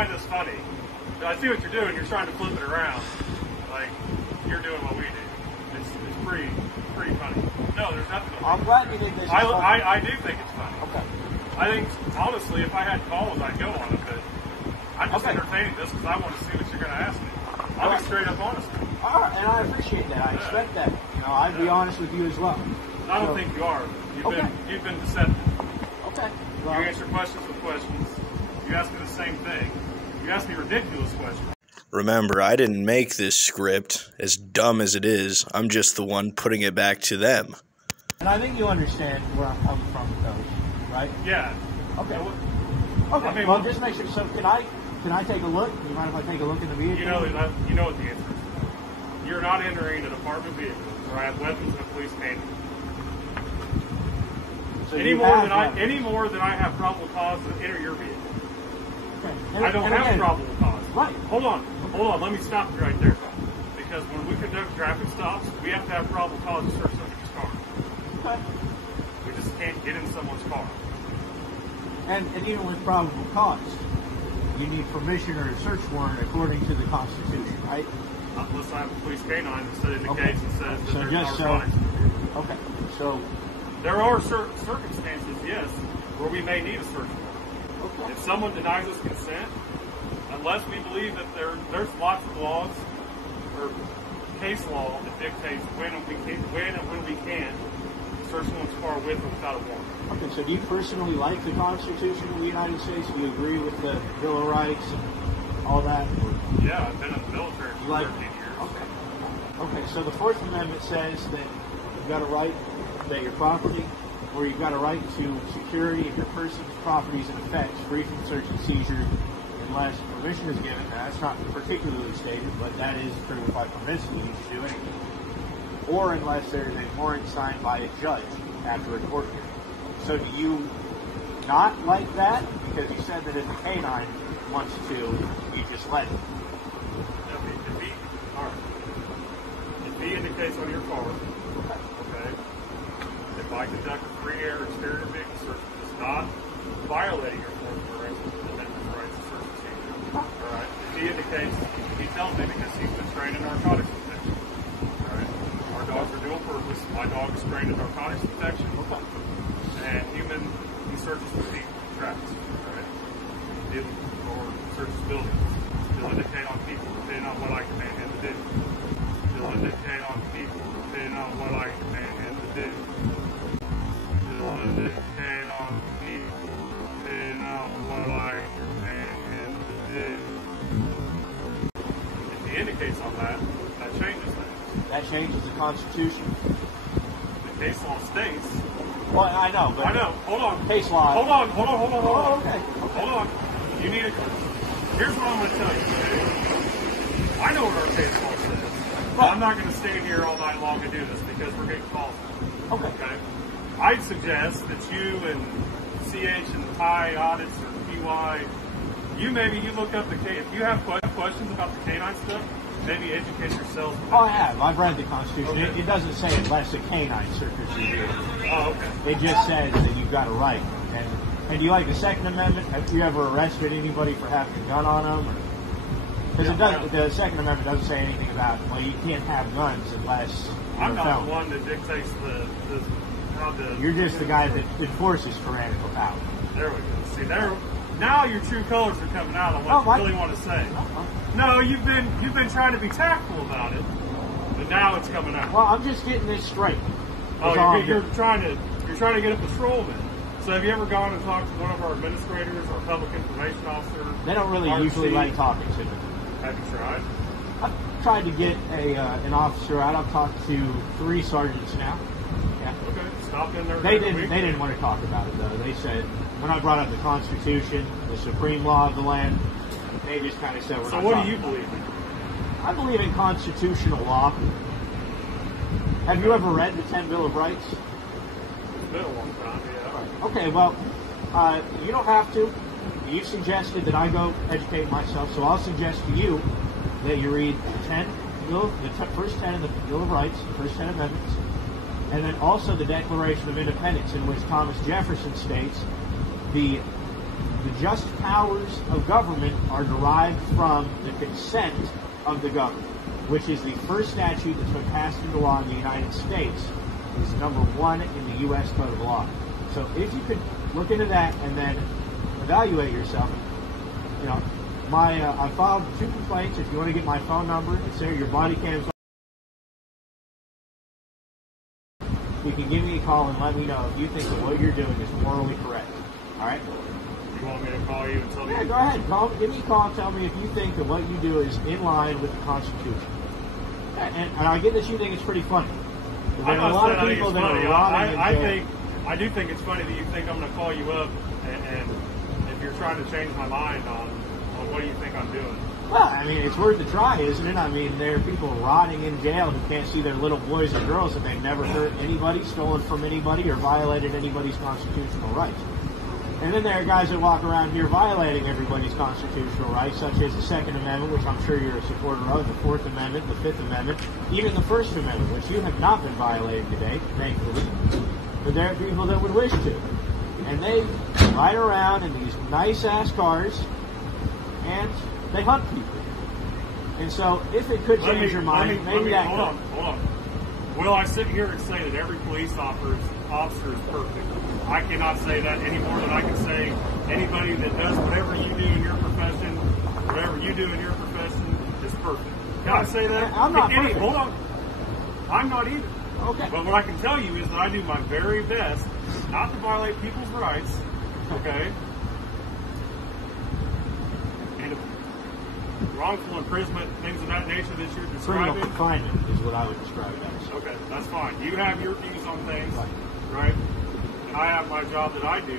find this funny. I see what you're doing. You're trying to flip it around. Like, you're doing what we do. It's pretty funny. No, there's nothing. I'm glad you did this. I do think it's funny. Okay. I think, honestly, if I had calls, I'd go on it, but I'm just entertaining this because I want to see what you're going to ask me. I'll be straight up honest with you. All right, and I appreciate that. I expect that. You know, I'd be honest with you as well. I don't think you are. You've been deceptive. Okay. Well, you answer questions with questions. You ask me the same thing. You ask me ridiculous questions. Remember, I didn't make this script. As dumb as it is, I'm just the one putting it back to them. And I think you understand where I'm coming from with those, right? Yeah. Okay. Okay. I mean, well, just make sure. So can I take a look? Do you mind if I take a look in the vehicle? You know what the answer is. You're not entering an apartment vehicle where I have weapons and a police canine. So any more than I have probable cause to enter your vehicle. Okay. I don't have probable cause. Right. Hold on. Let me stop you right there. Because when we conduct traffic stops, we have to have probable cause to search somebody's car. Okay. We just can't get in someone's car. And even with probable cause, you need permission or a search warrant according to the Constitution, right? Unless I have a police canine that indicates and says that there's narcotics. Okay. So there are certain circumstances, yes, where we may need a search warrant. Okay. If someone denies us consent, unless we believe that there's lots of laws or case law that dictates when and when we can search someone's car with or without a warrant. Okay, so do you personally like the Constitution of the United States? Do you agree with the Bill of Rights and all that? Yeah, I've been in the military for 13 years. Okay. Okay, so the Fourth Amendment says that you've got a right that your property, or you've got a right to security of your person's properties and effects free from search and seizure unless permission is given. Now, that's not particularly stated, but that is true by permission you to do anything. Or unless there is a warrant signed by a judge after a court hearing. So do you not like that? Because you said that if the canine wants to, you just let him. If he indicates on your car, okay, if I conduct a free air exterior vehicle search, it's not violating your Fourth Amendment rights to search and seizure. All right. If he indicates, he tells me because he's been trained in narcotics detection. All right. Our dogs are dual purpose. My dog is trained in narcotics detection. And he searches for people, tracks, right? Or searches buildings. He'll indicate on people depending on what I command him to do. He'll indicate on people depending on what I command him to do. He'll indicate on people depending on what I command him to do. If he indicates on that changes things. That changes the Constitution. The case law states. Well, I know, but... I know. Hold on. Case law. Hold on. Oh, okay. Hold on. You need a... Here's what I'm going to tell you. I know what our case law says, but I'm not going to stand here all night long and do this because we're getting calls. Okay. I'd suggest that you and CHandTyaudits or PY, you look up the case. If you have questions about the canine stuff, maybe educate yourself. Oh, I have. I've read the Constitution. Okay. It doesn't say unless a canine searches you. Oh, okay. It just says that you've got a right. And do you like the Second Amendment? Have you ever arrested anybody for having a gun on them? Because the Second Amendment doesn't say anything about, well, you can't have guns unless you're I'm not the one that dictates how the... You're just the guy that enforces tyrannical power. There we go. See, now your true colors are coming out on what you really want to say. No, you've been trying to be tactful about it, but now it's coming out. Well, I'm just getting this straight. You're trying to get a patrolman. So have you ever gone and talked to one of our administrators or public information officer? They don't really usually like talking to me. Have you tried? I've tried to get an officer out. I've talked to 3 sergeants now. Yeah. Okay. Stop in there. They didn't want to talk about it though. They said when I brought up the Constitution, the supreme law of the land, they just kind of said we're not talking. So what do you believe in? I believe in constitutional law. Have you ever read the 10 Bill of Rights? It's been a long time, yeah. Okay, well, you don't have to. You suggested that I go educate myself, so I'll suggest to you that you read the first 10 of the Bill of Rights, the first 10 amendments, and then also the Declaration of Independence, in which Thomas Jefferson states the The just powers of government are derived from the consent of the government, which is the first statute that's been passed into law in the United States. Is number 1 in the U.S. Code of Law. So if you could look into that and then evaluate yourself, you know, I filed 2 complaints. If you want to get my phone number, it's there. Your body cams. You can give me a call and let me know if you think that what you're doing is morally correct. All right? You want me to call you and tell you? Yeah, go ahead. Give me a call and tell me if you think that what you do is in line with the Constitution. And I get that you think it's pretty funny. There are a lot of people that are rotting in jail. I do think it's funny that you think I'm going to call you up and if you're trying to change my mind on what do you think I'm doing. Well, I mean, it's worth a try, isn't it? I mean, there are people rotting in jail who can't see their little boys and girls and they've never hurt anybody, stolen from anybody, or violated anybody's constitutional rights. And then there are guys that walk around here violating everybody's constitutional rights, such as the Second Amendment, which I'm sure you're a supporter of, the Fourth Amendment, the Fifth Amendment, even the First Amendment, which you have not been violating today, thankfully. But there are people that would wish to. And they ride around in these nice-ass cars, and they hunt people. And so, if it could change your mind, maybe that could. Hold on. Will I sit here and say that every police officer is perfect? I cannot say that any more than I can say anybody that does whatever you do in your profession, is perfect. Can I say that? I'm not perfect. Hold on. I'm not either. Okay. But what I can tell you is that I do my very best not to violate people's rights, okay? And wrongful imprisonment, things of that nature that you're describing. Criminal confinement is what I would describe it as. Okay, that's fine. You have your views on things, right? And I have my job that I do,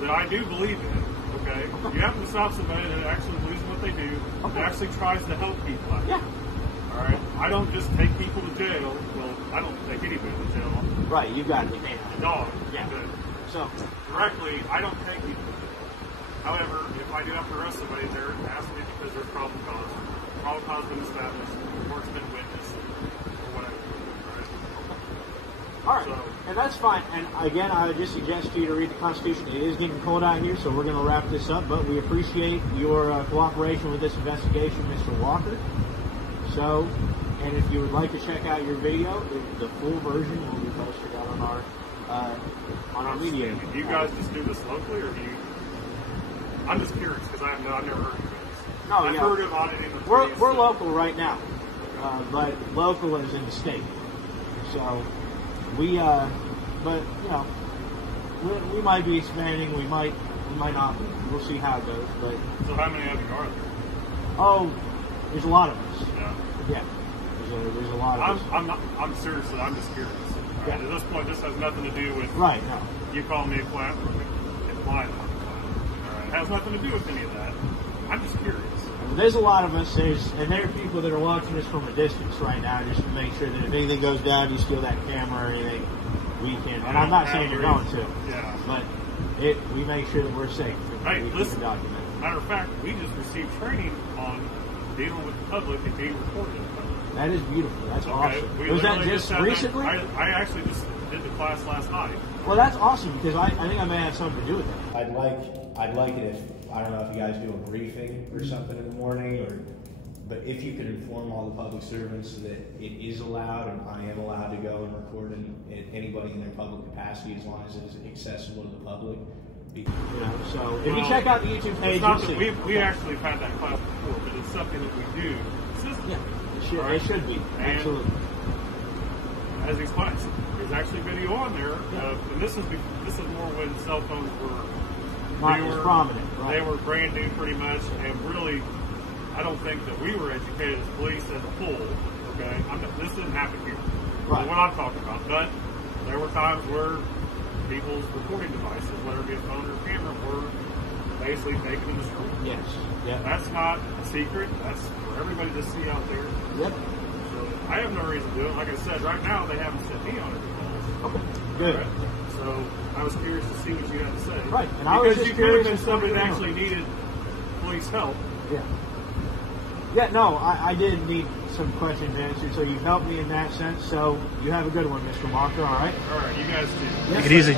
that I do believe in, okay? You have to stop somebody that actually believes in what they do, that actually tries to help people out. Yeah. All right? I don't just take people to jail. Well, I don't take anybody to jail. Right, you've got to be a dog. Yeah. But So directly, I don't take people to jail. However, if I do have to arrest somebody, there has to be because there's probable cause. Probable cause been established, report's been witnessed, or whatever. all right, and that's fine. And again, I would just suggest to you to read the Constitution. It is getting cold out here, so we're going to wrap this up. But we appreciate your cooperation with this investigation, Mr. Walker. So, and if you would like to check out your video, the full version will be posted out on our media. Do you guys just do this locally, or do you? I'm just curious because I've never heard of this. No, I've heard of auditing the police. We're local right now, but local is in the state. So we, but you know, we might be expanding. We might not. We'll see how it goes. But so how many of you are there? Oh, there's a lot of us. Yeah. There's a lot of us. I'm seriously. I'm just curious. Right? At this point, this has nothing to do with. Right. No. You call me a flat. It has nothing to do with any of that. I'm just curious. There's a lot of us, and there are people that are watching us from a distance right now just to make sure that if anything goes down, you steal that camera or anything, we can. And I'm not saying you're going to. Yeah. But we make sure that we're safe. Hey, listen, document. matter of fact, we just received training on dealing with the public and being recorded in the public. That is beautiful. That's awesome. Was that just recently? I actually just did the class last night. Well, that's awesome because I think I may have something to do with that. I'd like it if, I don't know if you guys do a briefing or something in the morning, but if you could inform all the public servants that it is allowed and I am allowed to go and record anybody in their public capacity as long as it's accessible to the public. You know, so if you check out the YouTube page, we actually have had that class before, but it's something that we do. Yeah, it should be. Absolutely. As explained, there's actually video on there, and this is more when cell phones were not as prominent. Right. They were brand new, pretty much, and really, I don't think that we were educated as police as a whole. Okay, this didn't happen here. Right. What I'm talking about, but there were times where people's recording devices, whether it be a phone or a camera, were basically taken in the street. Yes. Yeah. That's not a secret. That's for everybody to see out there. Yep. So I have no reason to do it. Like I said, right now they haven't sent me on it. Okay. Good. Right? So I was curious to see what you had to say. Right. And I was just you could have been curious somebody that actually needed police help. Yeah. Yeah, no, I did need some questions answered, so you've helped me in that sense. So you have a good one, Mr. Walker, all right? All right, you guys too. Yes, Take it easy.